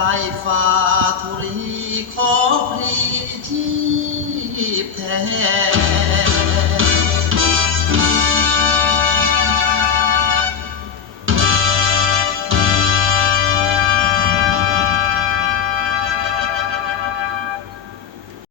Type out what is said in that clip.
ใต้ฟ้าธุลีขอพลีที่แท้